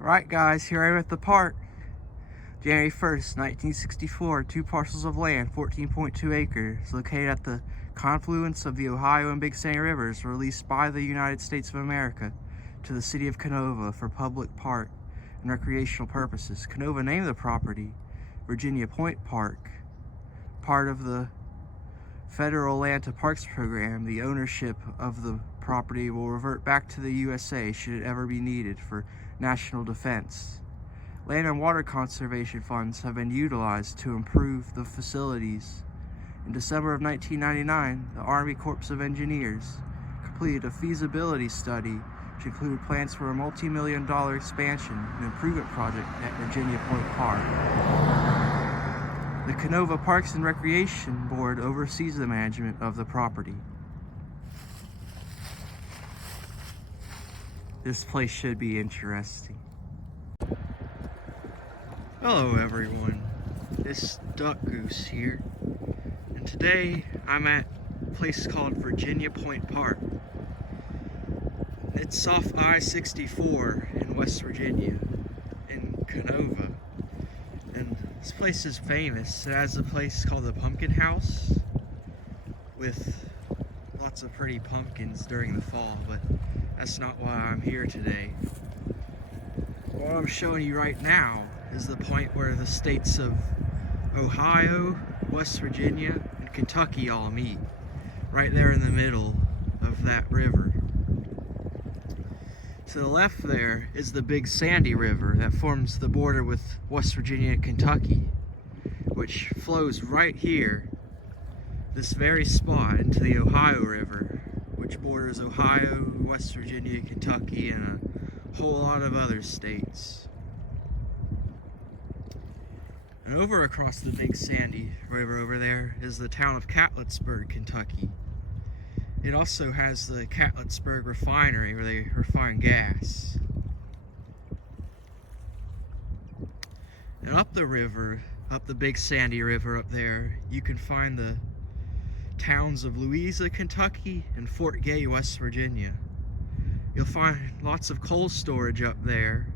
Right, guys, here I am at the park. January 1st, 1964, 2 parcels of land, 14.2 acres, located at the confluence of the Ohio and Big Sandy Rivers, were released by the United States of America to the city of Canova for public park and recreational purposes. Canova named the property Virginia Point Park. Part of the Federal Land to Parks program, the ownership of the property will revert back to the USA should it ever be needed for national defense. Land and water conservation funds have been utilized to improve the facilities. In December of 1999, the Army Corps of Engineers completed a feasibility study which included plans for a multi-million-dollar expansion and improvement project at Virginia Point Park. The Canova Parks and Recreation Board oversees the management of the property. This place should be interesting. Hello everyone, it's Duck Goose here, and today I'm at a place called Virginia Point Park. It's off I-64 in West Virginia, in Canova, and this place is famous. It has a place called the Pumpkin House with lots of pretty pumpkins during the fall, but that's not why I'm here today. What I'm showing you right now is the point where the states of Ohio, West Virginia, and Kentucky all meet. Right there in the middle of that river. To the left there is the Big Sandy River that forms the border with West Virginia and Kentucky, which flows right here, this very spot, into the Ohio River, which borders Ohio, West Virginia, Kentucky, and a whole lot of other states. And over across the Big Sandy River over there is the town of Catlettsburg, Kentucky. It also has the Catlettsburg refinery where they refine gas. And up the river, up the Big Sandy River up there, you can find the towns of Louisa, Kentucky, and Fort Gay, West Virginia. You'll find lots of coal storage up there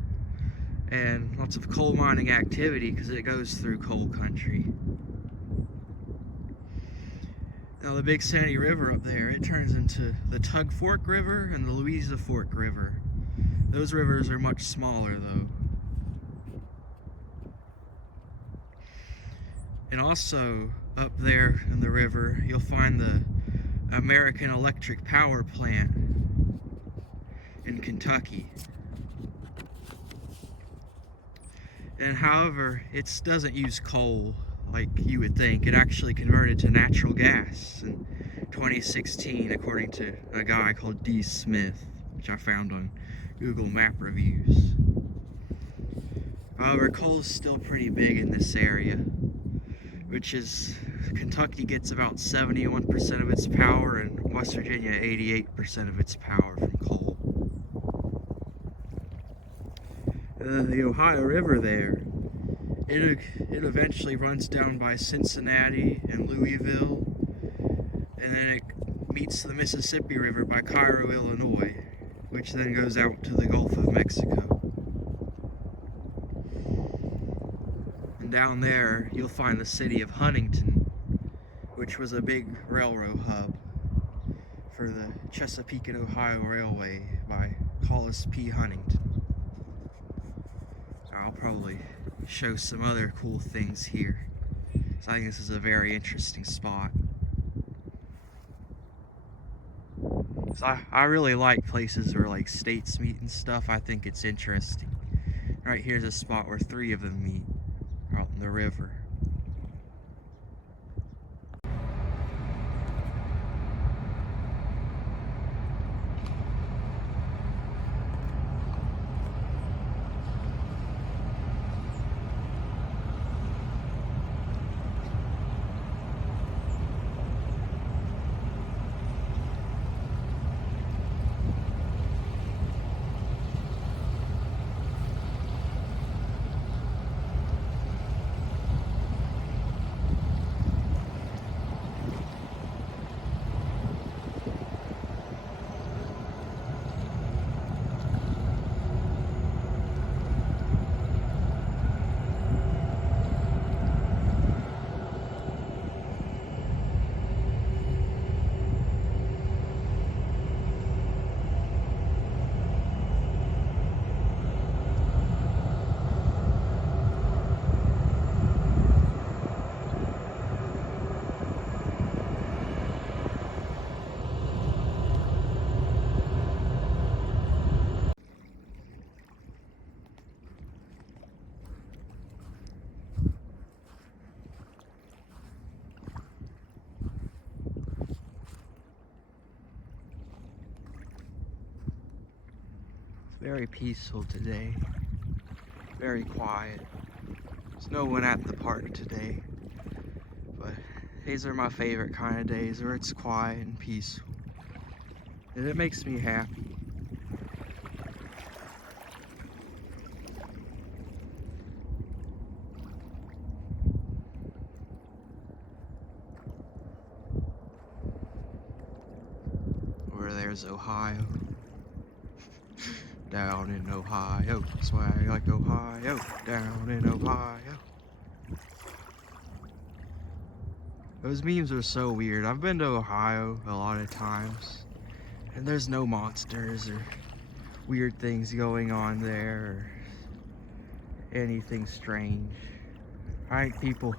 and lots of coal mining activity because it goes through coal country. Now the Big Sandy River up there, it turns into the Tug Fork River and the Louisa Fork River. Those rivers are much smaller though. And also up there in the river, you'll find the American Electric Power Plant in Kentucky. And however, it doesn't use coal like you would think. It actually converted to natural gas in 2016, according to a guy called D. Smith, which I found on Google Map reviews. However, coal is still pretty big in this area, which is, Kentucky gets about 71% of its power and West Virginia 88% of its power from coal. The Ohio River there, it eventually runs down by Cincinnati and Louisville, and then it meets the Mississippi River by Cairo, Illinois, which then goes out to the Gulf of Mexico. And down there, you'll find the city of Huntington, which was a big railroad hub for the Chesapeake and Ohio Railway by Collis P. Huntington. I'll probably show some other cool things here. So I think this is a very interesting spot. So I really like places where like states meet and stuff. I think it's interesting. Right here's a spot where 3 of them meet out in the river. Very peaceful today. Very quiet. There's no one at the park today. But these are my favorite kind of days where it's quiet and peaceful. And it makes me happy. Over there's Ohio. Down in Ohio, swag like Ohio, down in Ohio. Those memes are so weird. I've been to Ohio a lot of times, and there's no monsters or weird things going on there or anything strange. I think people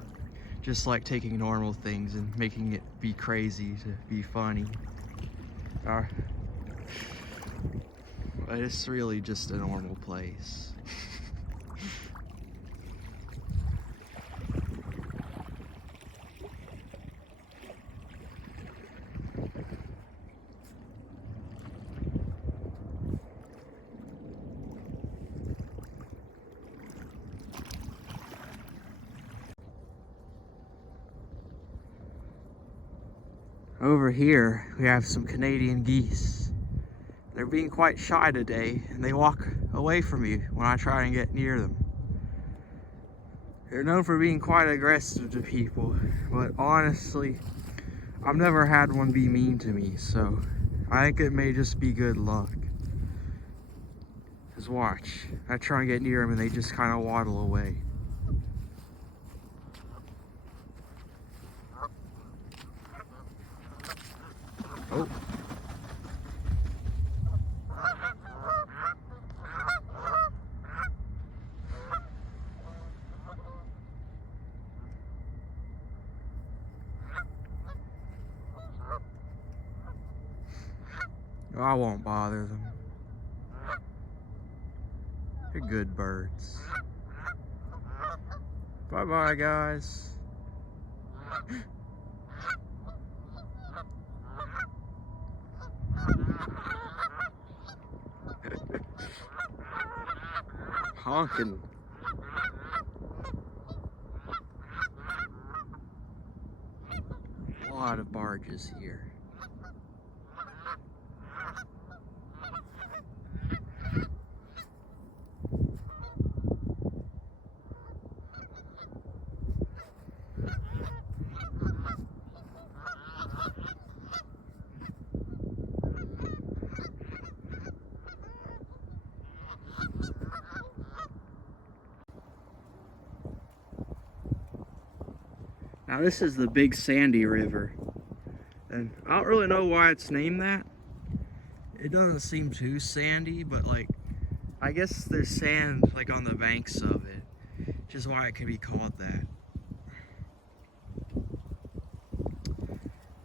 just like taking normal things and making it be crazy to be funny. But it's really just a normal place. Over here, we have some Canadian geese. They're being quite shy today, and they walk away from me when I try and get near them. They're known for being quite aggressive to people, but honestly, I've never had one be mean to me, so I think it may just be good luck. Just watch. I try and get near them and they just kind of waddle away. Oh. I won't bother them. They're good birds. Bye-bye, guys. Honking. A lot of barges here. Now this is the Big Sandy River, and I don't really know why it's named that. It doesn't seem too sandy, but like, I guess there's sand like on the banks of it, which is why it could be called that.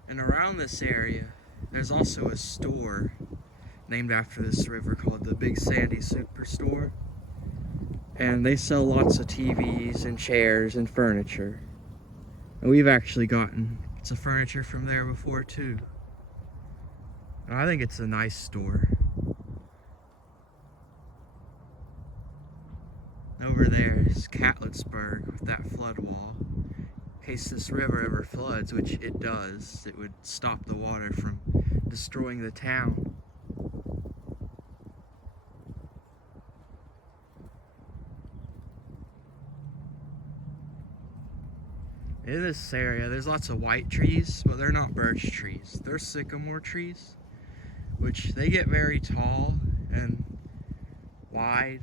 And around this area, there's also a store named after this river called the Big Sandy Superstore. And they sell lots of TVs and chairs and furniture. And we've actually gotten some furniture from there before too. And I think it's a nice store. Over there is Catlettsburg with that flood wall. In case this river ever floods, which it does, it would stop the water from destroying the town. In this area, there's lots of white trees, but they're not birch trees. They're sycamore trees, which they get very tall and wide,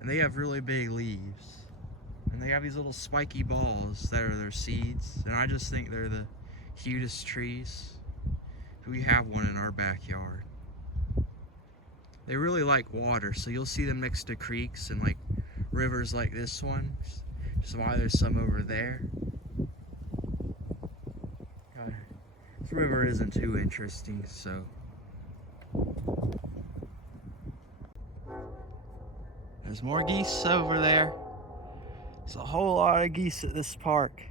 and they have really big leaves. And they have these little spiky balls that are their seeds, and I just think they're the cutest trees. We have one in our backyard. They really like water, so you'll see them next to creeks and like rivers like this one, which is why there's some over there. This river isn't too interesting, so. There's more geese over there. There's a whole lot of geese at this park.